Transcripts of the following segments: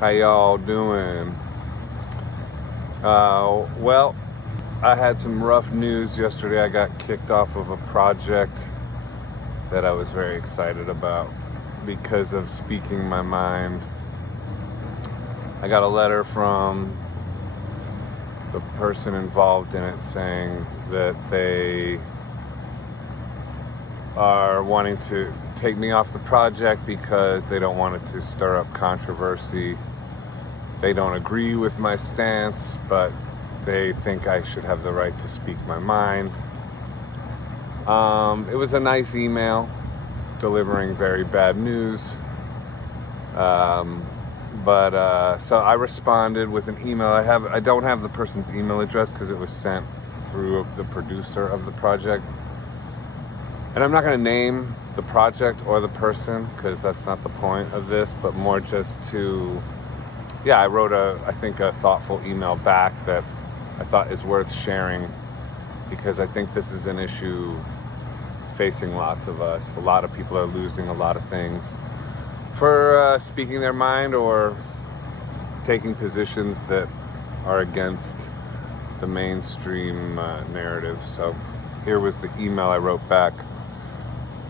How y'all doing? Well, I had some rough news yesterday. I got kicked off of a project that I was very excited about because of speaking my mind. I got a letter from the person involved in it saying that they are wanting to take me off the project because they don't want it to stir up controversy. They don't agree with my stance, but they think I should have the right to speak my mind. It was a nice email delivering very bad news. So I responded with an email. I don't have the person's email address because it was sent through the producer of the project. And I'm not going to name the project or the person because that's not the point of this, but more just to, I wrote I think a thoughtful email back that I thought is worth sharing because I think this is an issue facing lots of us. A lot of people are losing a lot of things for speaking their mind or taking positions that are against the mainstream narrative. So here was the email I wrote back,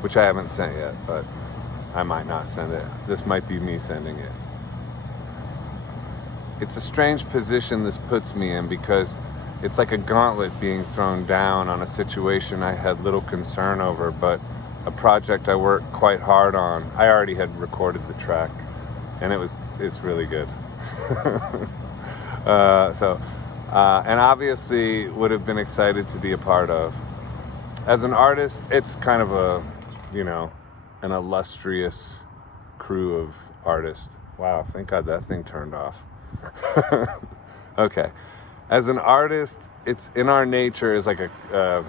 which I haven't sent yet, but I might not send it. This might be me sending it. It's a strange position this puts me in because it's like a gauntlet being thrown down on a situation I had little concern over, but a project I worked quite hard on. I already had recorded the track, and it's really good. And obviously would have been excited to be a part of. As an artist, it's kind of an illustrious crew of artists. Wow, thank God that thing turned off. Okay. As an artist, it's in our nature is like a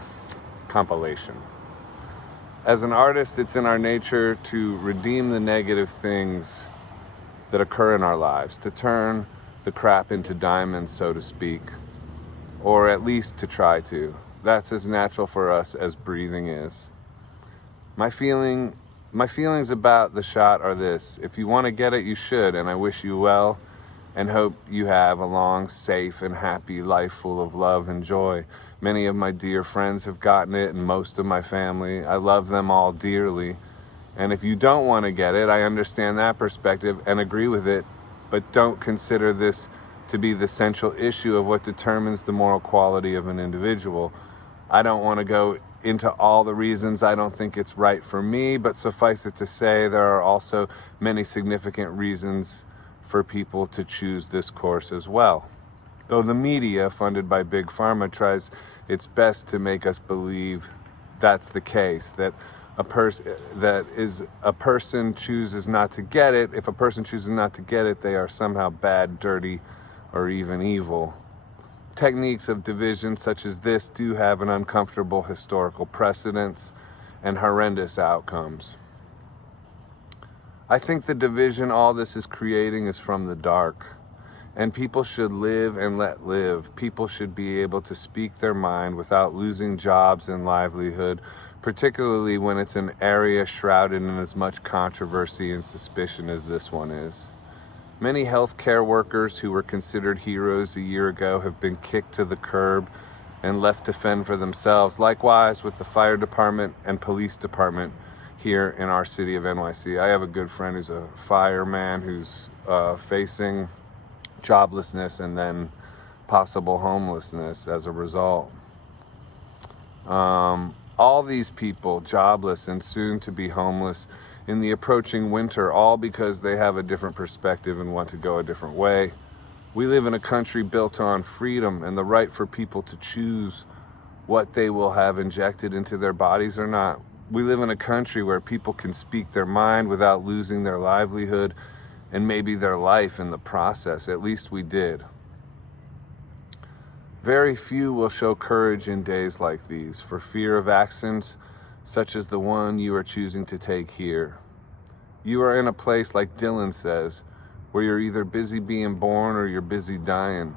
compilation. As an artist, it's in our nature to redeem the negative things that occur in our lives, to turn the crap into diamonds, so to speak, or at least to try to. That's as natural for us as breathing is. My feelings about the shot are this: if you want to get it, you should, and I wish you well and hope you have a long, safe, and happy life full of love and joy. Many of my dear friends have gotten it, and most of my family. I love them all dearly. And if you don't want to get it, I understand that perspective and agree with it, but don't consider this to be the central issue of what determines the moral quality of an individual. I don't want to go into all the reasons I don't think it's right for me, but suffice it to say, there are also many significant reasons for people to choose this course as well. Though the media, funded by Big Pharma, tries its best to make us believe that's the case, that a person chooses not to get it. If a person chooses not to get it, they are somehow bad, dirty, or even evil. Techniques of division such as this do have an uncomfortable historical precedence and horrendous outcomes. I think the division all this is creating is from the dark, and people should live and let live. People should be able to speak their mind without losing jobs and livelihood, particularly when it's an area shrouded in as much controversy and suspicion as this one is. Many healthcare workers who were considered heroes a year ago have been kicked to the curb and left to fend for themselves. Likewise with the fire department and police department here in our city of NYC. I have a good friend who's a fireman who's facing joblessness and then possible homelessness as a result. All these people, jobless and soon to be homeless in the approaching winter, all because they have a different perspective and want to go a different way. We live in a country built on freedom and the right for people to choose what they will have injected into their bodies or not. We live in a country where people can speak their mind without losing their livelihood and maybe their life in the process. At least we did. Very few will show courage in days like these for fear of actions such as the one you are choosing to take here. You are in a place, like Dylan says, where you're either busy being born or you're busy dying.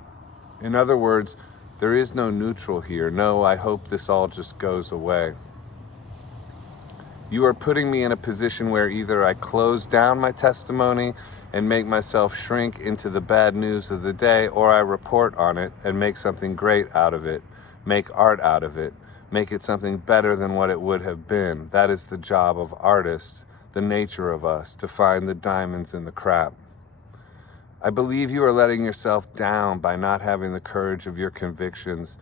In other words, there is no neutral here. No, I hope this all just goes away. You are putting me in a position where either I close down my testimony and make myself shrink into the bad news of the day, or I report on it and make something great out of it, make art out of it, make it something better than what it would have been. That is the job of artists, the nature of us, to find the diamonds in the crap. I believe you are letting yourself down by not having the courage of your convictions,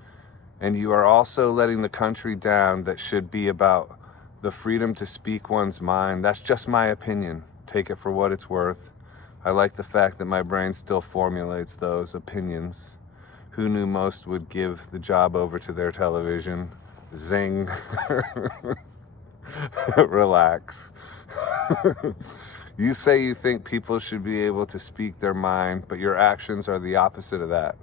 and you are also letting the country down that should be about the freedom to speak one's mind. That's just my opinion. Take it for what it's worth. I like the fact that my brain still formulates those opinions. Who knew most would give the job over to their television? Zing. Relax. You say you think people should be able to speak their mind, but your actions are the opposite of that.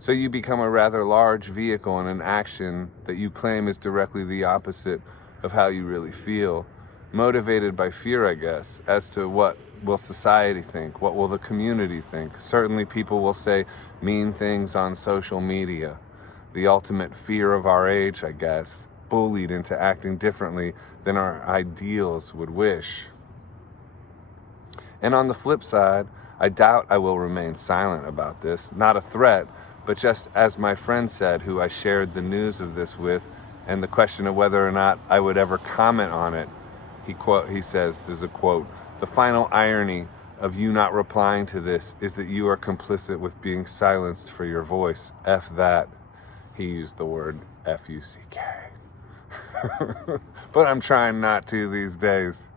So you become a rather large vehicle in an action that you claim is directly the opposite of how you really feel. Motivated by fear, I guess, as to what will society think? What will the community think? Certainly people will say mean things on social media. The ultimate fear of our age, I guess, bullied into acting differently than our ideals would wish. And on the flip side, I doubt I will remain silent about this. Not a threat, but just as my friend said, who I shared the news of this with, and the question of whether or not I would ever comment on it, he says, there's a quote, "The final irony of you not replying to this is that you are complicit with being silenced for your voice. F that." He used the word F-U-C-K. But I'm trying not to these days.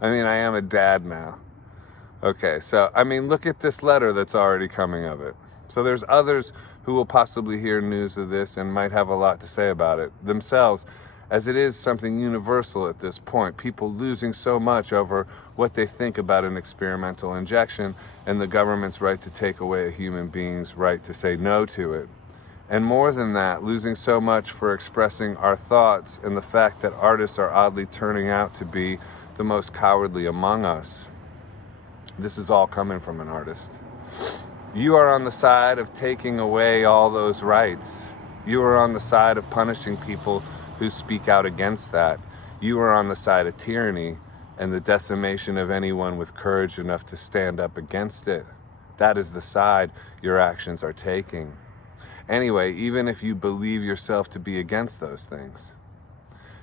I mean, I am a dad now. Okay, so, I mean, look at this letter that's already coming of it. So there's others who will possibly hear news of this and might have a lot to say about it themselves, as it is something universal at this point. People losing so much over what they think about an experimental injection and the government's right to take away a human being's right to say no to it. And more than that, losing so much for expressing our thoughts and the fact that artists are oddly turning out to be the most cowardly among us. This is all coming from an artist. You are on the side of taking away all those rights. You are on the side of punishing people who speak out against that. You are on the side of tyranny and the decimation of anyone with courage enough to stand up against it. That is the side your actions are taking. Anyway, even if you believe yourself to be against those things.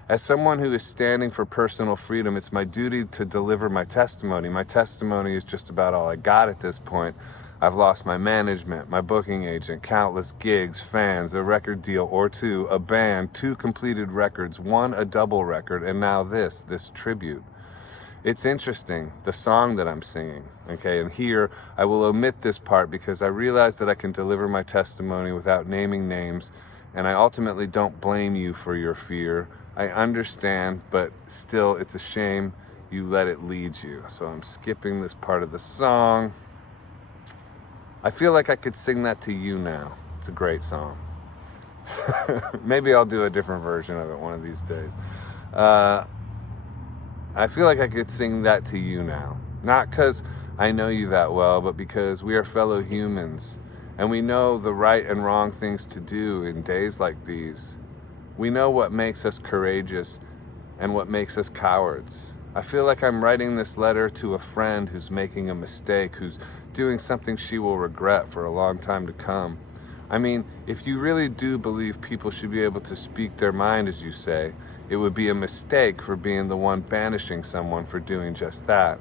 As someone who is standing for personal freedom, it's my duty to deliver my testimony. My testimony is just about all I got at this point. I've lost my management, my booking agent, countless gigs, fans, a record deal or two, a band, 2 completed records, 1 a double record, and now this tribute. It's interesting, the song that I'm singing, okay? And here, I will omit this part because I realize that I can deliver my testimony without naming names, and I ultimately don't blame you for your fear. I understand, but still, it's a shame you let it lead you. So I'm skipping this part of the song. I feel like I could sing that to you now. It's a great song. Maybe I'll do a different version of it one of these days. I feel like I could sing that to you now. Not because I know you that well, but because we are fellow humans and we know the right and wrong things to do in days like these. We know what makes us courageous and what makes us cowards. I feel like I'm writing this letter to a friend who's making a mistake, who's doing something she will regret for a long time to come. I mean, if you really do believe people should be able to speak their mind, as you say, it would be a mistake for being the one banishing someone for doing just that.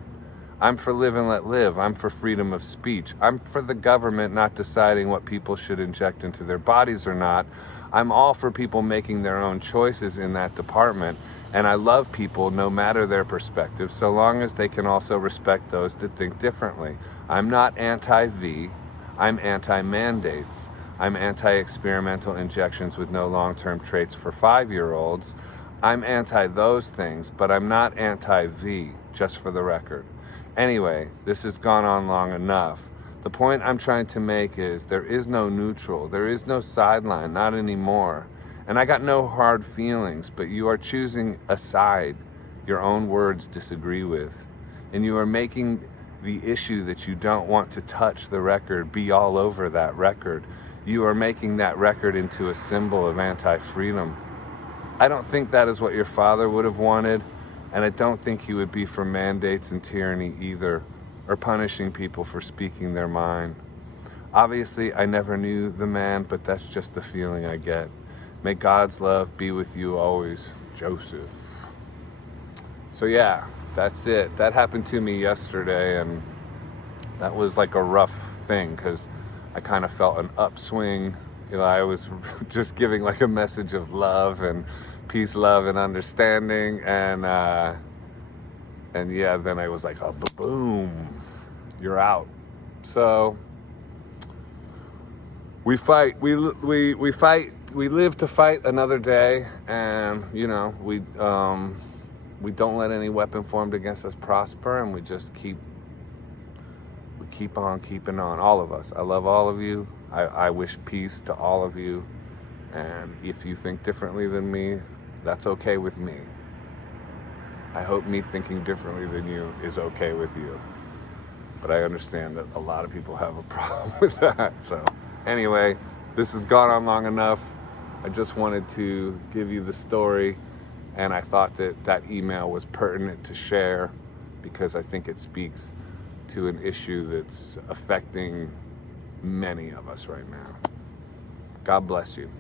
I'm for live and let live. I'm for freedom of speech. I'm for the government not deciding what people should inject into their bodies or not. I'm all for people making their own choices in that department. And I love people no matter their perspective, so long as they can also respect those that think differently. I'm not anti-V. I'm anti-mandates. I'm anti-experimental injections with no long-term traits for 5-year-olds. I'm anti those things, but I'm not anti-V, just for the record. Anyway, this has gone on long enough. The point I'm trying to make is there is no neutral. There is no sideline, not anymore. And I got no hard feelings, but you are choosing a side your own words disagree with. And you are making the issue that you don't want to touch the record be all over that record. You are making that record into a symbol of anti-freedom. I don't think that is what your father would have wanted, And I don't think he would be for mandates and tyranny either, or punishing people for speaking their mind. Obviously, I never knew the man, but that's just the feeling I get. May God's love be with you always, Joseph. So yeah, that's it. That happened to me yesterday, and that was like a rough thing because I kind of felt an upswing. I was just giving like a message of love and peace, love, and understanding, and yeah, then I was like, oh, boom, you're out. So we fight. We fight. We live to fight another day, and we don't let any weapon formed against us prosper, and we just keep on keeping on. All of us. I love all of you. I wish peace to all of you, and if you think differently than me, that's okay with me. I hope me thinking differently than you is okay with you. But I understand that a lot of people have a problem with that. So anyway, this has gone on long enough. I just wanted to give you the story, and I thought that email was pertinent to share because I think it speaks to an issue that's affecting many of us right now. God bless you.